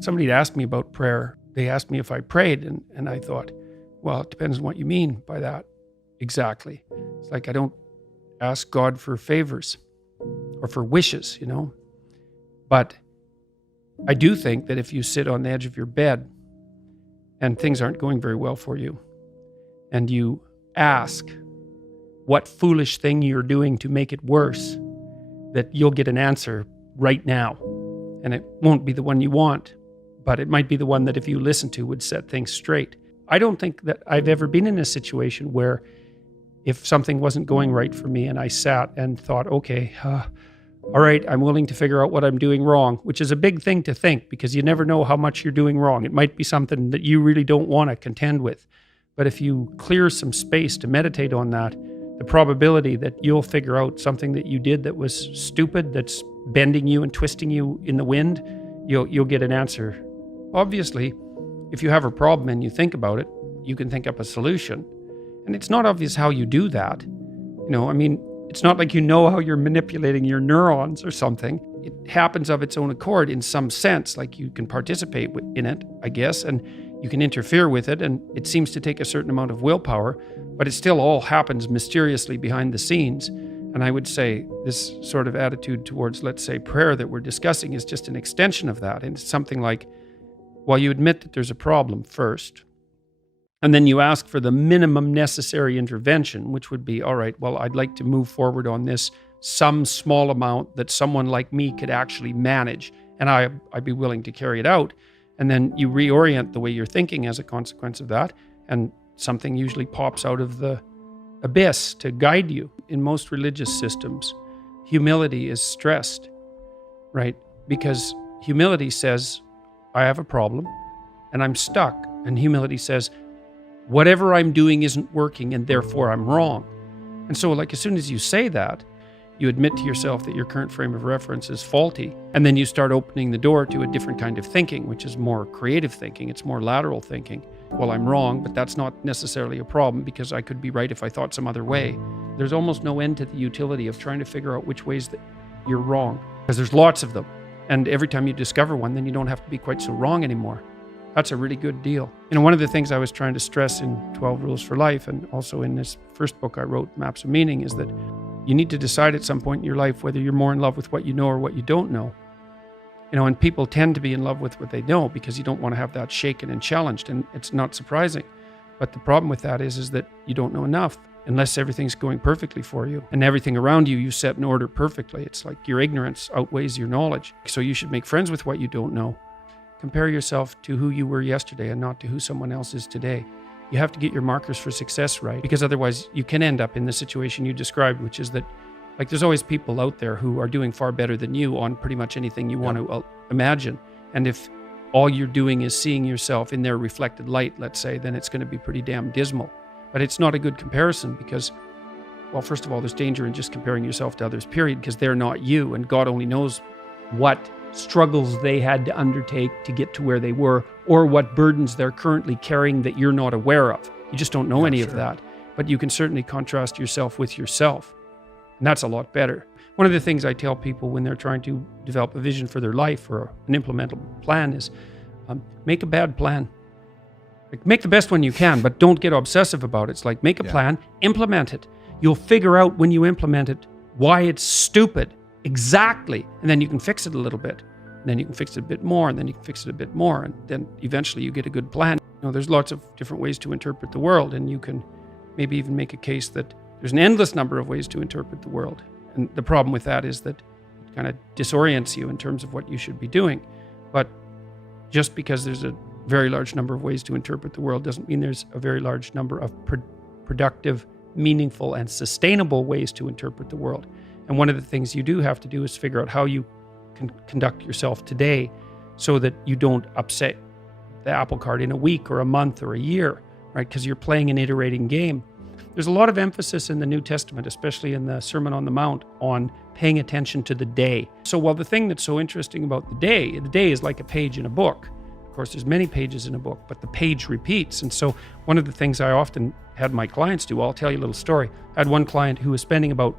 Somebody had asked me about prayer. They asked me if I prayed, and I thought, well, it depends on what you mean by that exactly. It's like I don't ask God for favors or for wishes, But I do think that if you sit on the edge of your bed and things aren't going very well for you, and you ask what foolish thing you're doing to make it worse, that you'll get an answer right now. And it won't be the one you want, but it might be the one that if you listen to would set things straight. I don't think that I've ever been in a situation where if something wasn't going right for me and I sat and thought, okay, all right, I'm willing to figure out what I'm doing wrong, which is a big thing to think because you never know how much you're doing wrong. It might be something that you really don't want to contend with. But if you clear some space to meditate on that, the probability that you'll figure out something that you did that was stupid, that's bending you and twisting you in the wind, you'll get an answer. Obviously, if you have a problem and you think about it, you can think up a solution. And it's not obvious how you do that. It's not like how you're manipulating your neurons or something. It happens of its own accord in some sense, like you can participate in it, I guess, and you can interfere with it, and it seems to take a certain amount of willpower, but it still all happens mysteriously behind the scenes. And I would say this sort of attitude towards, let's say, prayer that we're discussing is just an extension of that. And it's something like, well, you admit that there's a problem first, and then you ask for the minimum necessary intervention, which would be, all right, well, I'd like to move forward on this, some small amount that someone like me could actually manage, and I'd be willing to carry it out. And then you reorient the way you're thinking as a consequence of that, and something usually pops out of the abyss to guide you. In most religious systems, humility is stressed, right? Because humility says, I have a problem and I'm stuck. And humility says, whatever I'm doing isn't working and therefore I'm wrong. And so as soon as you say that, you admit to yourself that your current frame of reference is faulty. And then you start opening the door to a different kind of thinking, which is more creative thinking. It's more lateral thinking. Well, I'm wrong, but that's not necessarily a problem because I could be right if I thought some other way. There's almost no end to the utility of trying to figure out which ways that you're wrong, because there's lots of them. And every time you discover one, then you don't have to be quite so wrong anymore. That's a really good deal. One of the things I was trying to stress in 12 Rules for Life, and also in this first book I wrote, Maps of Meaning, is that you need to decide at some point in your life whether you're more in love with what you know or what you don't know. And people tend to be in love with what they know because you don't want to have that shaken and challenged, and it's not surprising. But the problem with that is that you don't know enough unless everything's going perfectly for you and everything around you set in order perfectly. It's like your ignorance outweighs your knowledge. So you should make friends with what you don't know. Compare yourself to who you were yesterday and not to who someone else is today. You have to get your markers for success right, because otherwise you can end up in the situation you described, which is that there's always people out there who are doing far better than you on pretty much anything you want to imagine. And if all you're doing is seeing yourself in their reflected light, let's say, then it's going to be pretty damn dismal. But it's not a good comparison because, well, first of all, there's danger in just comparing yourself to others, period, because they're not you, and God only knows what struggles they had to undertake to get to where they were, or what burdens they're currently carrying that you're not aware of. You just don't know any of that. But you can certainly contrast yourself with yourself. And that's a lot better. One of the things I tell people when they're trying to develop a vision for their life or an implementable plan is make a bad plan. Make the best one you can, but don't get obsessive about it. It's like, make a plan, implement it. You'll figure out when you implement it why it's stupid. Exactly. And then you can fix it a little bit. And then you can fix it a bit more, and then you can fix it a bit more. And then eventually you get a good plan. There's lots of different ways to interpret the world, and you can maybe even make a case that there's an endless number of ways to interpret the world. And the problem with that is that it kind of disorients you in terms of what you should be doing. But just because there's a very large number of ways to interpret the world doesn't mean there's a very large number of productive, meaningful, and sustainable ways to interpret the world. And one of the things you do have to do is figure out how you can conduct yourself today so that you don't upset the apple cart in a week or a month or a year, right? Because you're playing an iterating game. There's a lot of emphasis in the New Testament, especially in the Sermon on the Mount, on paying attention to the day. So while the thing that's so interesting about the day is like a page in a book. Of course, there's many pages in a book, but the page repeats. And so one of the things I often had my clients do, I'll tell you a little story. I had one client who was spending about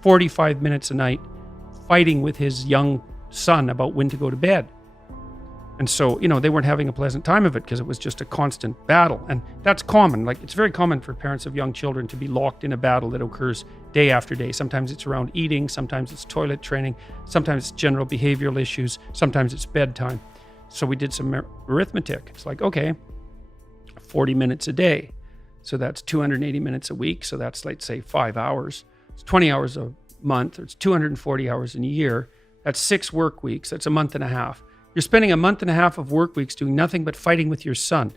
45 minutes a night fighting with his young son about when to go to bed. And so, they weren't having a pleasant time of it because it was just a constant battle. And that's common. Like, it's very common for parents of young children to be locked in a battle that occurs day after day. Sometimes it's around eating, sometimes it's toilet training, sometimes it's general behavioral issues, sometimes it's bedtime. So we did some arithmetic. It's like, okay, 40 minutes a day. So that's 280 minutes a week. So that's, let's say, 5 hours. It's 20 hours a month. Or it's 240 hours in a year. That's 6 work weeks. That's a month and a half. You're spending a month and a half of work weeks doing nothing but fighting with your son.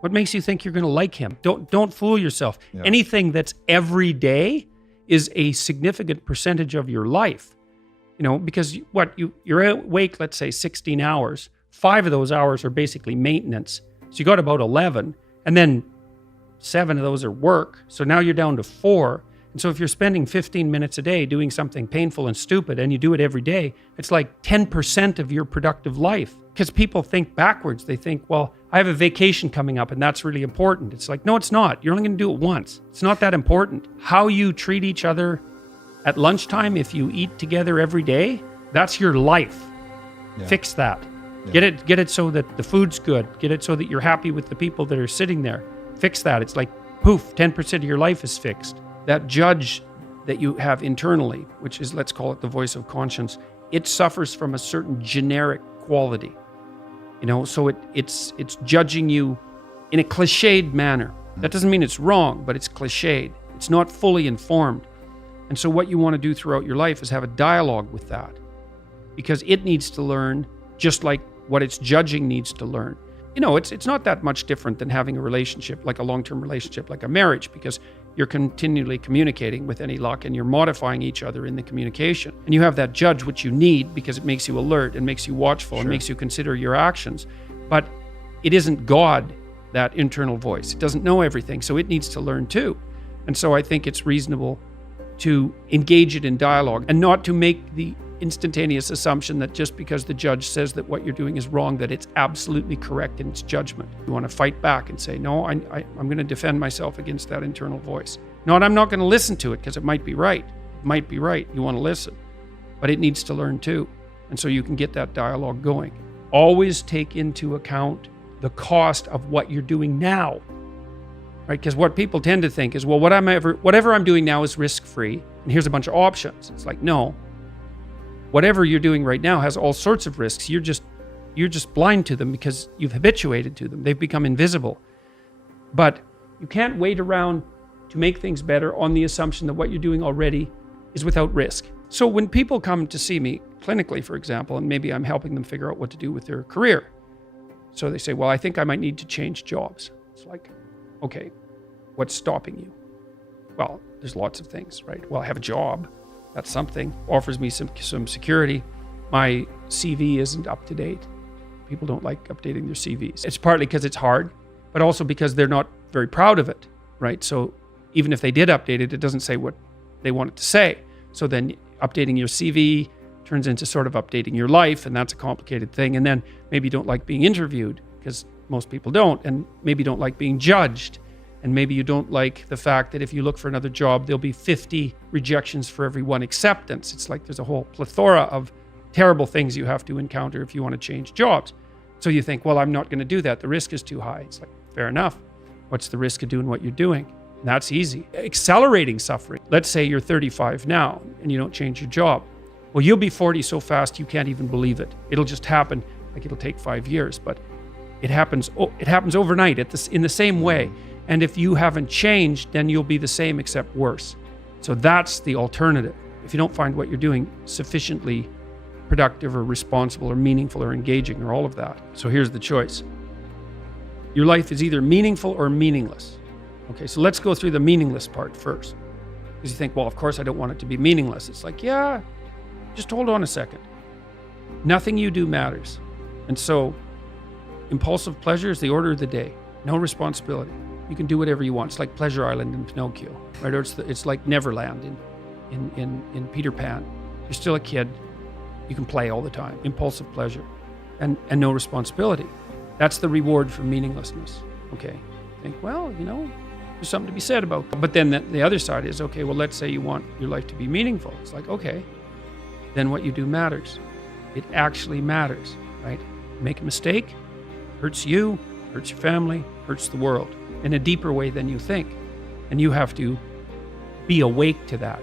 What makes you think you're going to like him? Don't fool yourself. Yeah. Anything that's every day is a significant percentage of your life. Because you're awake, let's say 16 hours. 5 of those hours are basically maintenance. So you got about 11, and then 7 of those are work. So now you're down to 4. And so if you're spending 15 minutes a day doing something painful and stupid, and you do it every day, it's like 10% of your productive life. Because people think backwards. They think, well, I have a vacation coming up and that's really important. It's like, no, it's not. You're only going to do it once. It's not that important. How you treat each other at lunchtime, if you eat together every day, that's your life. Yeah. Fix that. Yeah. Get it so that the food's good. Get it so that you're happy with the people that are sitting there. Fix that. It's like, poof, 10% of your life is fixed. That judge that you have internally, which is, let's call it the voice of conscience, it suffers from a certain generic quality. So it's judging you in a cliched manner. That doesn't mean it's wrong, but it's cliched. It's not fully informed. And so what you want to do throughout your life is have a dialogue with that, because it needs to learn just like what its judging needs to learn. It's not that much different than having a relationship, like a long-term relationship, like a marriage, because you're continually communicating with any luck and you're modifying each other in the communication. And you have that judge, which you need because it makes you alert and makes you watchful and makes you consider your actions. But it isn't God, that internal voice. It doesn't know everything, so it needs to learn too. And so I think it's reasonable to engage it in dialogue and not to make the instantaneous assumption that just because the judge says that what you're doing is wrong, that it's absolutely correct in its judgment. You want to fight back and say, no, I'm going to defend myself against that internal voice. No, I'm not going to listen to it because it might be right. It might be right. You want to listen. But it needs to learn too. And so you can get that dialogue going. Always take into account the cost of what you're doing now. Right? Because what people tend to think is, well, whatever I'm doing now is risk-free, and here's a bunch of options. It's like, no. Whatever you're doing right now has all sorts of risks. You're just blind to them because you've habituated to them. They've become invisible. But you can't wait around to make things better on the assumption that what you're doing already is without risk. So when people come to see me clinically, for example, and maybe I'm helping them figure out what to do with their career. So they say, well, I think I might need to change jobs. It's like, okay, what's stopping you? Well, there's lots of things, right? Well, I have a job. That's something. Offers me some security. My CV isn't up to date. People don't like updating their CVs. It's partly because it's hard, but also because they're not very proud of it, right? So even if they did update it, it doesn't say what they want it to say. So then updating your CV turns into sort of updating your life, and that's a complicated thing. And then maybe you don't like being interviewed, because most people don't, and maybe you don't like being judged. And maybe you don't like the fact that if you look for another job, there'll be 50 rejections for every one acceptance. It's like there's a whole plethora of terrible things you have to encounter if you want to change jobs. So you think, well, I'm not going to do that. The risk is too high. It's like, fair enough. What's the risk of doing what you're doing? And that's easy. Accelerating suffering. Let's say you're 35 now and you don't change your job. Well, you'll be 40 so fast you can't even believe it. It'll just happen. Like, it'll take 5 years, but it happens overnight in the same way. And if you haven't changed, then you'll be the same except worse. So that's the alternative. If you don't find what you're doing sufficiently productive or responsible or meaningful or engaging or all of that. So here's the choice. Your life is either meaningful or meaningless. Okay, so let's go through the meaningless part first. Because you think, well, of course I don't want it to be meaningless. It's like, yeah, just hold on a second. Nothing you do matters. And so impulsive pleasure is the order of the day. No responsibility. You can do whatever you want. It's like Pleasure Island in Pinocchio, right? Or it's like Neverland in Peter Pan. You're still a kid. You can play all the time. Impulsive pleasure and no responsibility. That's the reward for meaninglessness. Okay. Think, well, there's something to be said about that. But then the other side is, okay, well, let's say you want your life to be meaningful. It's like, okay, then what you do matters. It actually matters, right? make a mistake, hurts you, hurts your family, hurts the world in a deeper way than you think. And you have to be awake to that.